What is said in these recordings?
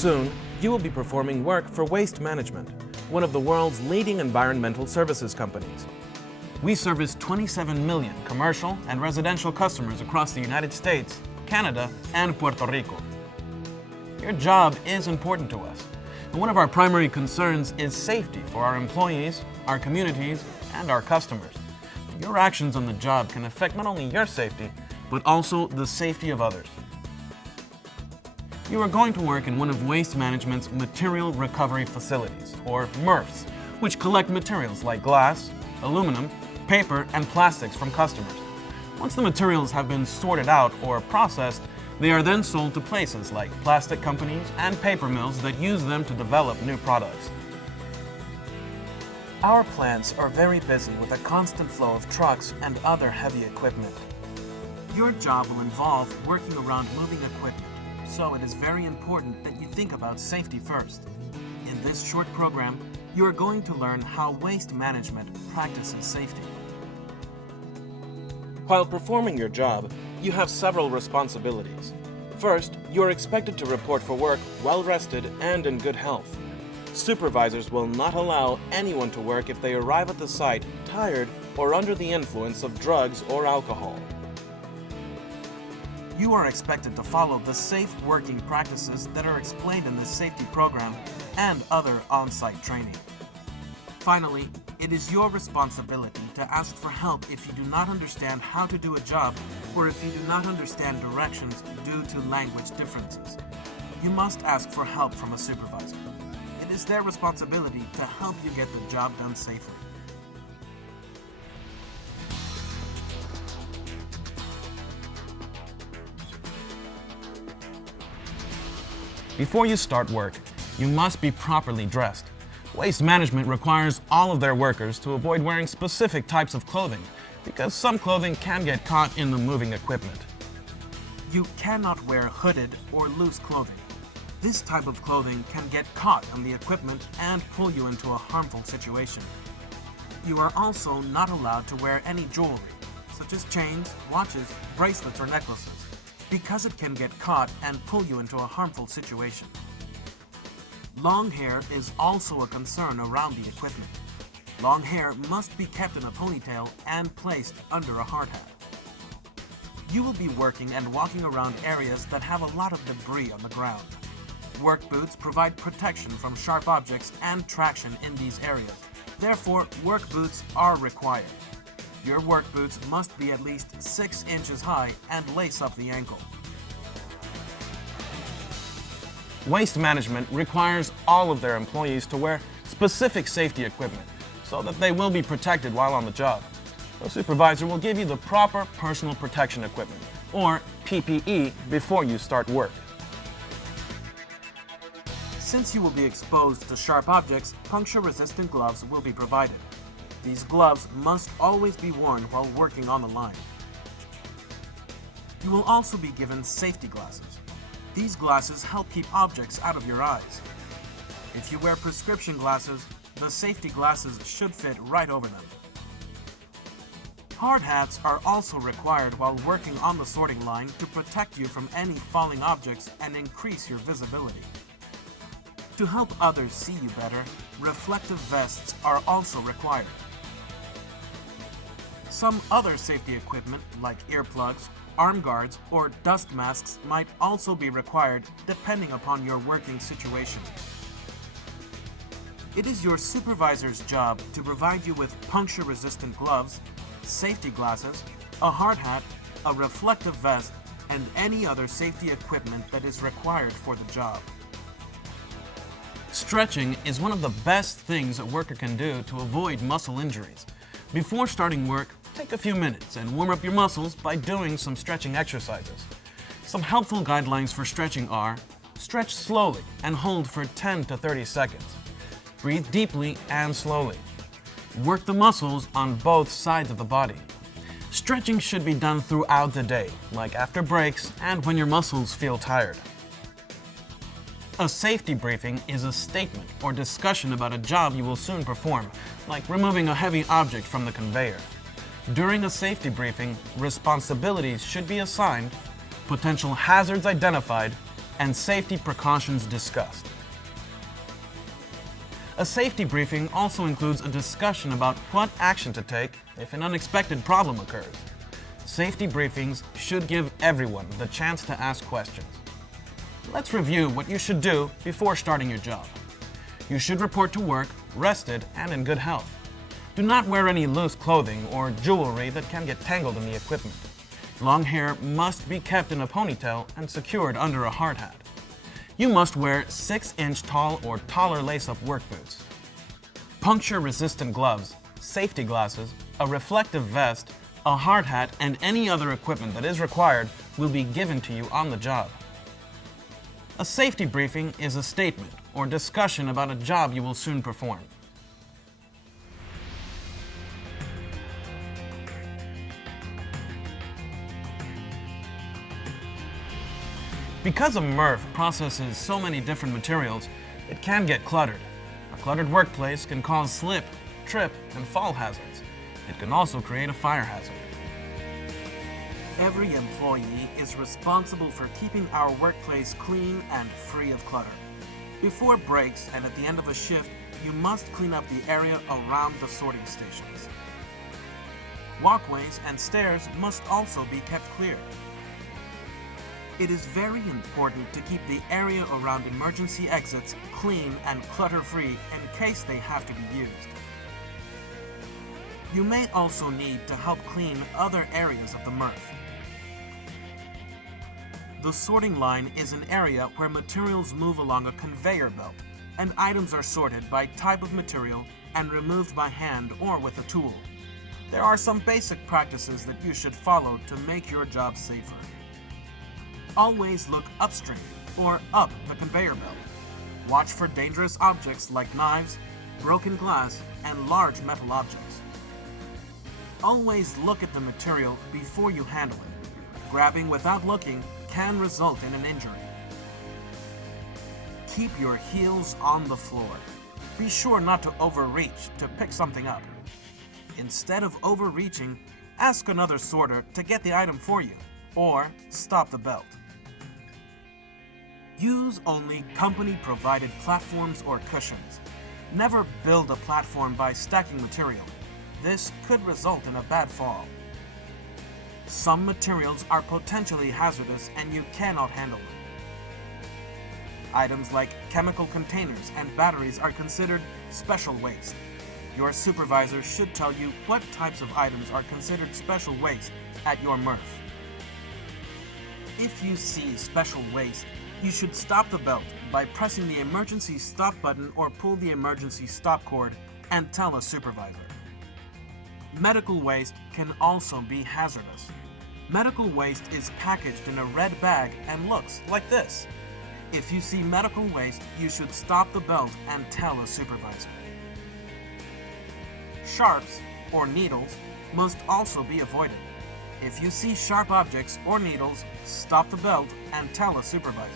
Soon, you will be performing work for Waste Management, one of the world's leading environmental services companies. We service 27 million commercial and residential customers across the United States, Canada, and Puerto Rico. Your job is important to us, and one of our primary concerns is safety for our employees, our communities, and our customers. Your actions on the job can affect not only your safety, but also the safety of others. You are going to work in one of Waste Management's material recovery facilities, or MRFs, which collect materials like glass, aluminum, paper, and plastics from customers. Once the materials have been sorted out or processed, they are then sold to places like plastic companies and paper mills that use them to develop new products. Our plants are very busy with a constant flow of trucks and other heavy equipment. Your job will involve working around moving equipment, so it is very important that you think about safety first. In this short program, you are going to learn how Waste Management practices safety. While performing your job, you have several responsibilities. First, you are expected to report for work well-rested and in good health. Supervisors will not allow anyone to work if they arrive at the site tired or under the influence of drugs or alcohol. You are expected to follow the safe working practices that are explained in this safety program and other on-site training. Finally, it is your responsibility to ask for help if you do not understand how to do a job or if you do not understand directions due to language differences. You must ask for help from a supervisor. It is their responsibility to help you get the job done safely. Before you start work, you must be properly dressed. Waste Management requires all of their workers to avoid wearing specific types of clothing because some clothing can get caught in the moving equipment. You cannot wear hooded or loose clothing. This type of clothing can get caught on the equipment and pull you into a harmful situation. You are also not allowed to wear any jewelry, such as chains, watches, bracelets, or necklaces, because it can get caught and pull you into a harmful situation. Long hair is also a concern around the equipment. Long hair must be kept in a ponytail and placed under a hard hat. You will be working and walking around areas that have a lot of debris on the ground. Work boots provide protection from sharp objects and traction in these areas. Therefore, work boots are required. Your work boots must be at least 6 inches high and lace up the ankle. Waste Management requires all of their employees to wear specific safety equipment so that they will be protected while on the job. The supervisor will give you the proper personal protection equipment, or PPE, before you start work. Since you will be exposed to sharp objects, puncture-resistant gloves will be provided. These gloves must always be worn while working on the line. You will also be given safety glasses. These glasses help keep objects out of your eyes. If you wear prescription glasses, the safety glasses should fit right over them. Hard hats are also required while working on the sorting line to protect you from any falling objects and increase your visibility. To help others see you better, reflective vests are also required. Some other safety equipment, like earplugs, arm guards, or dust masks, might also be required depending upon your working situation. It is your supervisor's job to provide you with puncture-resistant gloves, safety glasses, a hard hat, a reflective vest, and any other safety equipment that is required for the job. Stretching is one of the best things a worker can do to avoid muscle injuries. Before starting work, take a few minutes and warm up your muscles by doing some stretching exercises. Some helpful guidelines for stretching are: stretch slowly and hold for 10 to 30 seconds. Breathe deeply and slowly. Work the muscles on both sides of the body. Stretching should be done throughout the day, like after breaks and when your muscles feel tired. A safety briefing is a statement or discussion about a job you will soon perform, like removing a heavy object from the conveyor. During a safety briefing, responsibilities should be assigned, potential hazards identified, and safety precautions discussed. A safety briefing also includes a discussion about what action to take if an unexpected problem occurs. Safety briefings should give everyone the chance to ask questions. Let's review what you should do before starting your job. You should report to work rested and in good health. Do not wear any loose clothing or jewelry that can get tangled in the equipment. Long hair must be kept in a ponytail and secured under a hard hat. You must wear 6-inch tall or taller lace-up work boots, puncture-resistant gloves, safety glasses, a reflective vest, a hard hat, and any other equipment that is required will be given to you on the job. A safety briefing is a statement or discussion about a job you will soon perform. Because a MRF processes so many different materials, it can get cluttered. A cluttered workplace can cause slip, trip, and fall hazards. It can also create a fire hazard. Every employee is responsible for keeping our workplace clean and free of clutter. Before breaks and at the end of a shift, you must clean up the area around the sorting stations. Walkways and stairs must also be kept clear. It is very important to keep the area around emergency exits clean and clutter-free in case they have to be used. You may also need to help clean other areas of the MRF. The sorting line is an area where materials move along a conveyor belt, and items are sorted by type of material and removed by hand or with a tool. There are some basic practices that you should follow to make your job safer. Always look upstream or up the conveyor belt. Watch for dangerous objects like knives, broken glass, and large metal objects. Always look at the material before you handle it. Grabbing without looking can result in an injury. Keep your heels on the floor. Be sure not to overreach to pick something up. Instead of overreaching, ask another sorter to get the item for you, or stop the belt. Use only company-provided platforms or cushions. Never build a platform by stacking material. This could result in a bad fall. Some materials are potentially hazardous and you cannot handle them. Items like chemical containers and batteries are considered special waste. Your supervisor should tell you what types of items are considered special waste at your MRF. If you see special waste, you should stop the belt by pressing the emergency stop button or pull the emergency stop cord and tell a supervisor. Medical waste can also be hazardous. Medical waste is packaged in a red bag and looks like this. If you see medical waste, you should stop the belt and tell a supervisor. Sharps, or needles, must also be avoided. If you see sharp objects or needles, stop the belt and tell a supervisor.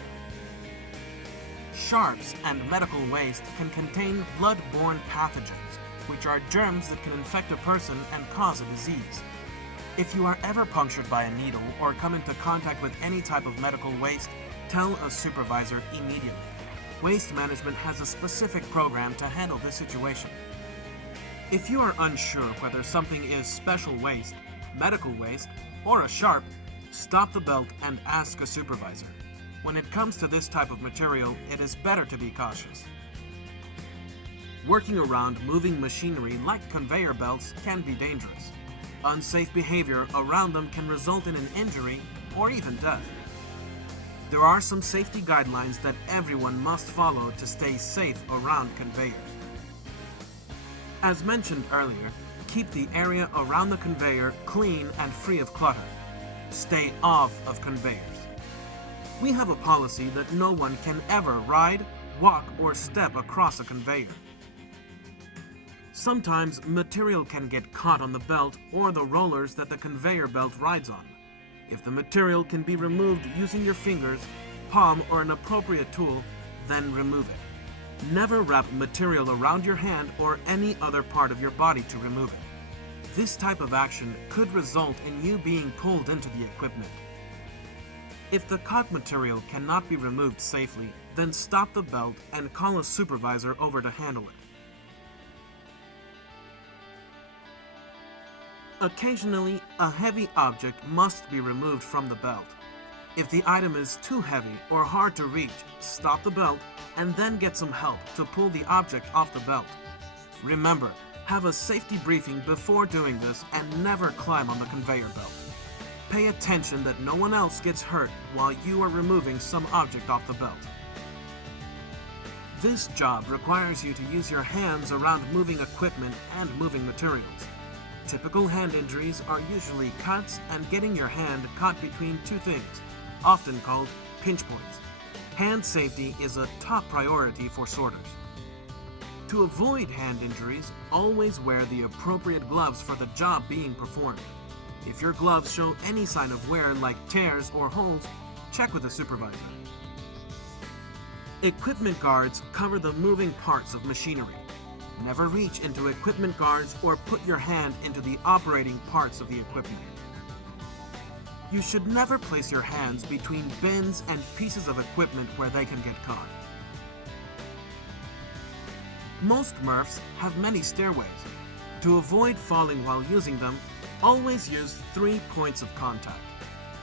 Sharps and medical waste can contain blood-borne pathogens, which are germs that can infect a person and cause a disease. If you are ever punctured by a needle or come into contact with any type of medical waste, tell a supervisor immediately. Waste management has a specific program to handle this situation. If you are unsure whether something is special waste, medical waste, or a sharp, stop the belt and ask a supervisor. When it comes to this type of material, it is better to be cautious. Working around moving machinery like conveyor belts can be dangerous. Unsafe behavior around them can result in an injury or even death. There are some safety guidelines that everyone must follow to stay safe around conveyors. As mentioned earlier, keep the area around the conveyor clean and free of clutter. Stay off of conveyors. We have a policy that no one can ever ride, walk, or step across a conveyor. Sometimes material can get caught on the belt or the rollers that the conveyor belt rides on. If the material can be removed using your fingers, palm, or an appropriate tool, then remove it. Never wrap material around your hand or any other part of your body to remove it. This type of action could result in you being pulled into the equipment. If the caught material cannot be removed safely, then stop the belt and call a supervisor over to handle it. Occasionally, a heavy object must be removed from the belt. If the item is too heavy or hard to reach, stop the belt and then get some help to pull the object off the belt. Remember, have a safety briefing before doing this and never climb on the conveyor belt. Pay attention that no one else gets hurt while you are removing some object off the belt. This job requires you to use your hands around moving equipment and moving materials. Typical hand injuries are usually cuts and getting your hand caught between two things, often called pinch points. Hand safety is a top priority for sorters. To avoid hand injuries, always wear the appropriate gloves for the job being performed. If your gloves show any sign of wear like tears or holes, check with a supervisor. Equipment guards cover the moving parts of machinery. Never reach into equipment guards or put your hand into the operating parts of the equipment. You should never place your hands between bins and pieces of equipment where they can get caught. Most MRFs have many stairways. To avoid falling while using them, always use 3 points of contact.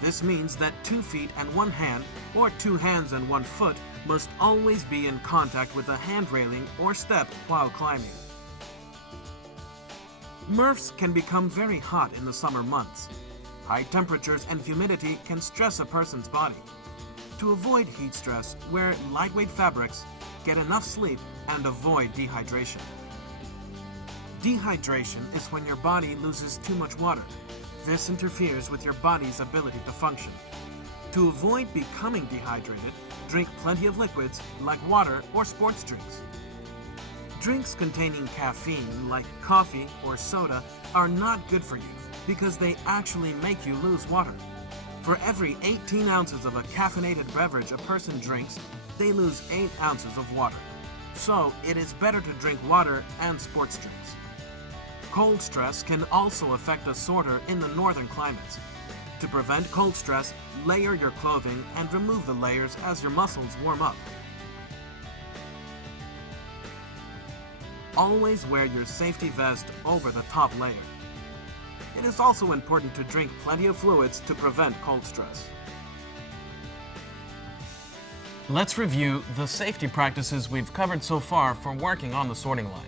This means that 2 feet and 1 hand, or 2 hands and 1 foot, must always be in contact with a hand railing or step while climbing. MRFs can become very hot in the summer months. High temperatures and humidity can stress a person's body. To avoid heat stress, wear lightweight fabrics, get enough sleep, and avoid dehydration. Dehydration is when your body loses too much water. This interferes with your body's ability to function. To avoid becoming dehydrated, drink plenty of liquids like water or sports drinks. Drinks containing caffeine, like coffee or soda, are not good for you because they actually make you lose water. For every 18 ounces of a caffeinated beverage a person drinks, they lose 8 ounces of water. So it is better to drink water and sports drinks. Cold stress can also affect a sorter in the northern climates. To prevent cold stress, layer your clothing and remove the layers as your muscles warm up. Always wear your safety vest over the top layer. It is also important to drink plenty of fluids to prevent cold stress. Let's review the safety practices we've covered so far for working on the sorting line.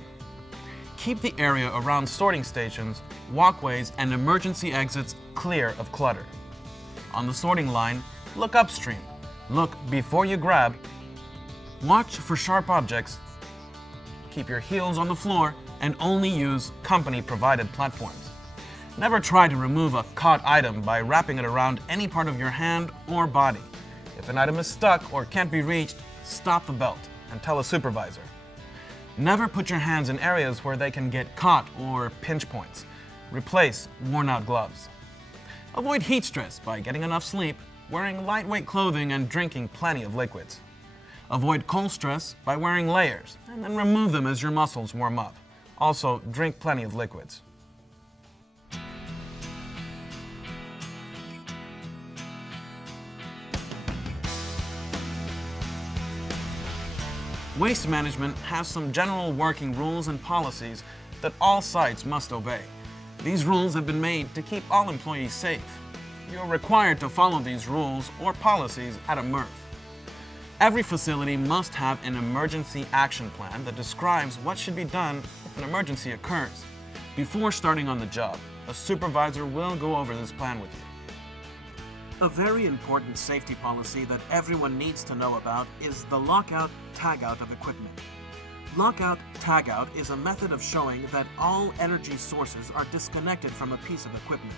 Keep the area around sorting stations, walkways, and emergency exits clear of clutter. On the sorting line, look upstream. Look before you grab. Watch for sharp objects. Keep your heels on the floor and only use company-provided platforms. Never try to remove a caught item by wrapping it around any part of your hand or body. If an item is stuck or can't be reached, stop the belt and tell a supervisor. Never put your hands in areas where they can get caught or pinch points. Replace worn-out gloves. Avoid heat stress by getting enough sleep, wearing lightweight clothing, and drinking plenty of liquids. Avoid cold stress by wearing layers, and then remove them as your muscles warm up. Also, drink plenty of liquids. Waste management has some general working rules and policies that all sites must obey. These rules have been made to keep all employees safe. You're required to follow these rules or policies at a MRF. Every facility must have an emergency action plan that describes what should be done if an emergency occurs. Before starting on the job, a supervisor will go over this plan with you. A very important safety policy that everyone needs to know about is the lockout-tagout of equipment. Lockout-tagout is a method of showing that all energy sources are disconnected from a piece of equipment.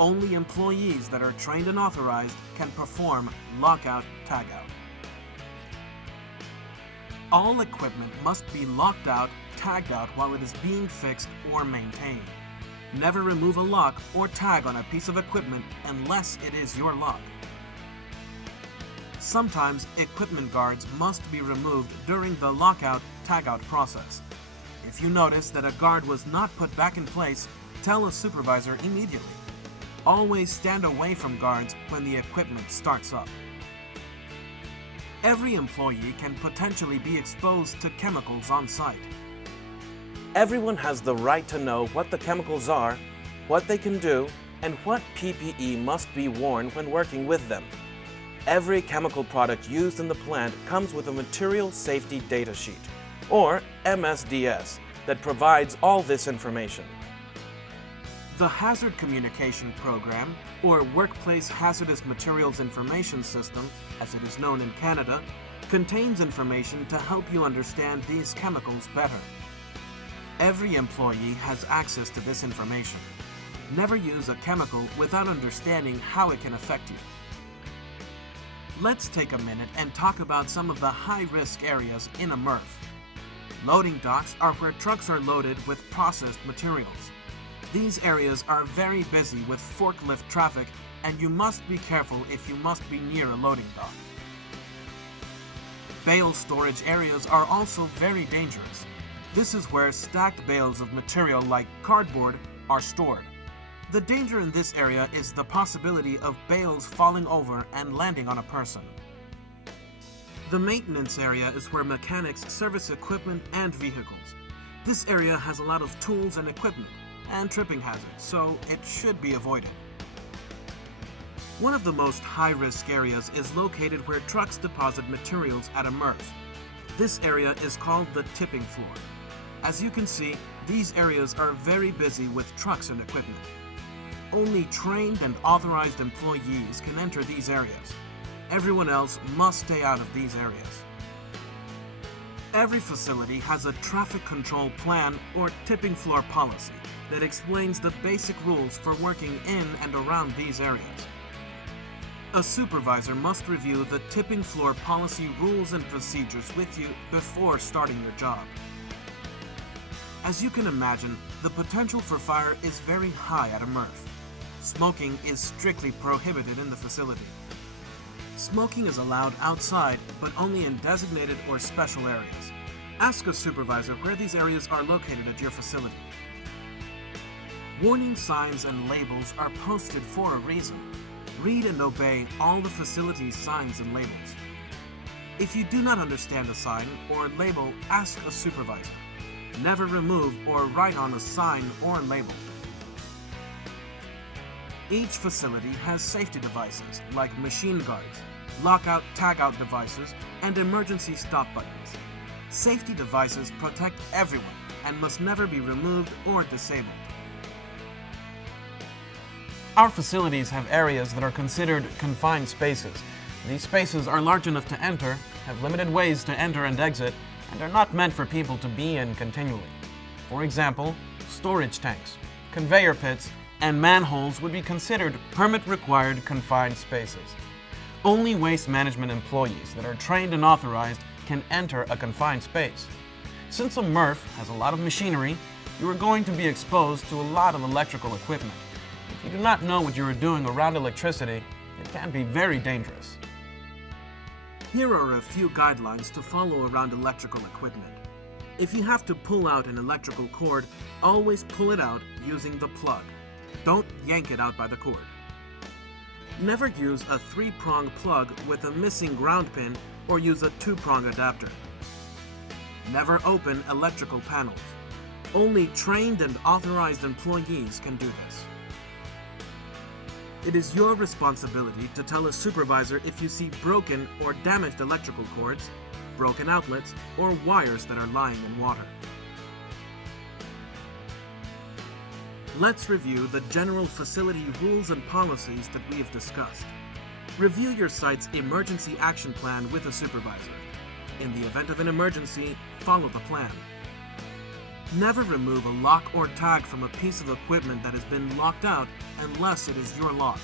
Only employees that are trained and authorized can perform lockout-tagout. All equipment must be locked out, tagged out while it is being fixed or maintained. Never remove a lock or tag on a piece of equipment unless it is your lock. Sometimes equipment guards must be removed during the lockout-tagout process. If you notice that a guard was not put back in place, tell a supervisor immediately. Always stand away from guards when the equipment starts up. Every employee can potentially be exposed to chemicals on site. Everyone has the right to know what the chemicals are, what they can do, and what PPE must be worn when working with them. Every chemical product used in the plant comes with a Material Safety Data Sheet, or MSDS, that provides all this information. The Hazard Communication Program, or Workplace Hazardous Materials Information System, as it is known in Canada, contains information to help you understand these chemicals better. Every employee has access to this information. Never use a chemical without understanding how it can affect you. Let's take a minute and talk about some of the high-risk areas in a MRF. Loading docks are where trucks are loaded with processed materials. These areas are very busy with forklift traffic, and you must be careful if you must be near a loading dock. Bale storage areas are also very dangerous. This is where stacked bales of material like cardboard are stored. The danger in this area is the possibility of bales falling over and landing on a person. The maintenance area is where mechanics service equipment and vehicles. This area has a lot of tools and equipment and tripping hazards, so it should be avoided. One of the most high-risk areas is located where trucks deposit materials at a MRF. This area is called the tipping floor. As you can see, these areas are very busy with trucks and equipment. Only trained and authorized employees can enter these areas. Everyone else must stay out of these areas. Every facility has a traffic control plan or tipping floor policy that explains the basic rules for working in and around these areas. A supervisor must review the tipping floor policy rules and procedures with you before starting your job. As you can imagine, the potential for fire is very high at a MRF. Smoking is strictly prohibited in the facility. Smoking is allowed outside, but only in designated or special areas. Ask a supervisor where these areas are located at your facility. Warning signs and labels are posted for a reason. Read and obey all the facility's signs and labels. If you do not understand a sign or label, ask a supervisor. Never remove or write on a sign or label. Each facility has safety devices like machine guards, lockout tagout devices, and emergency stop buttons. Safety devices protect everyone and must never be removed or disabled. Our facilities have areas that are considered confined spaces. These spaces are large enough to enter, have limited ways to enter and exit, and are not meant for people to be in continually. For example, storage tanks, conveyor pits, and manholes would be considered permit-required confined spaces. Only waste management employees that are trained and authorized can enter a confined space. Since a MRF has a lot of machinery, you are going to be exposed to a lot of electrical equipment. If you do not know what you are doing around electricity, it can be very dangerous. Here are a few guidelines to follow around electrical equipment. If you have to pull out an electrical cord, always pull it out using the plug. Don't yank it out by the cord. Never use a 3-prong plug with a missing ground pin or use a 2-prong adapter. Never open electrical panels. Only trained and authorized employees can do this. It is your responsibility to tell a supervisor if you see broken or damaged electrical cords, broken outlets, or wires that are lying in water. Let's review the general facility rules and policies that we have discussed. Review your site's emergency action plan with a supervisor. In the event of an emergency, follow the plan. Never remove a lock or tag from a piece of equipment that has been locked out unless it is your lock.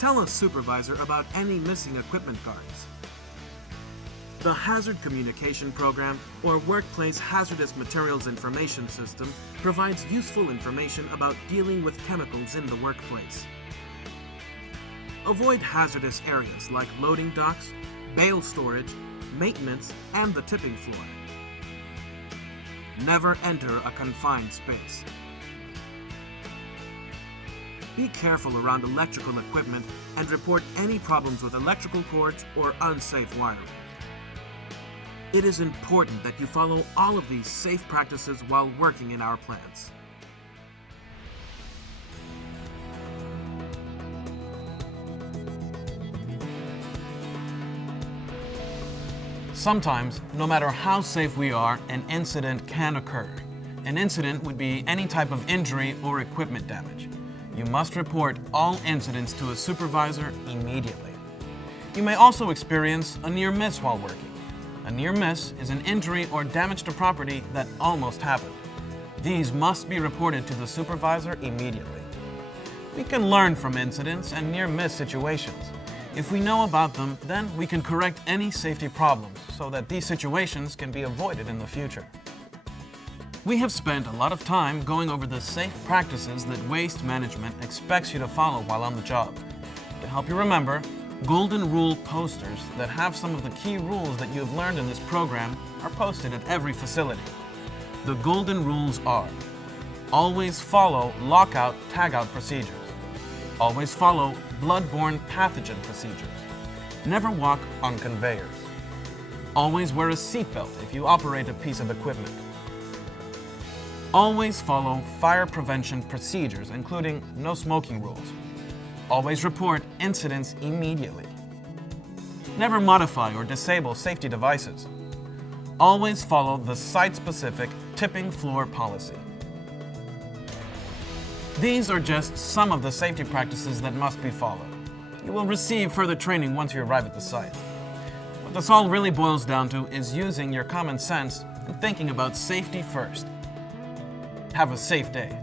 Tell a supervisor about any missing equipment guards. The Hazard Communication Program, or Workplace Hazardous Materials Information System, provides useful information about dealing with chemicals in the workplace. Avoid hazardous areas like loading docks, bale storage, maintenance, and the tipping floor. Never enter a confined space. Be careful around electrical equipment and report any problems with electrical cords or unsafe wiring. It is important that you follow all of these safe practices while working in our plants. Sometimes, no matter how safe we are, an incident can occur. An incident would be any type of injury or equipment damage. You must report all incidents to a supervisor immediately. You may also experience a near miss while working. A near miss is an injury or damage to property that almost happened. These must be reported to the supervisor immediately. We can learn from incidents and near miss situations. If we know about them, then we can correct any safety problems so that these situations can be avoided in the future. We have spent a lot of time going over the safe practices that waste management expects you to follow while on the job. To help you remember, Golden Rule posters that have some of the key rules that you have learned in this program are posted at every facility. The Golden Rules are: always follow lockout, tagout procedures. Always follow blood-borne pathogen procedures. Never walk on conveyors. Always wear a seatbelt if you operate a piece of equipment. Always follow fire prevention procedures, including no smoking rules. Always report incidents immediately. Never modify or disable safety devices. Always follow the site-specific tipping floor policy. These are just some of the safety practices that must be followed. You will receive further training once you arrive at the site. What this all really boils down to is using your common sense and thinking about safety first. Have a safe day.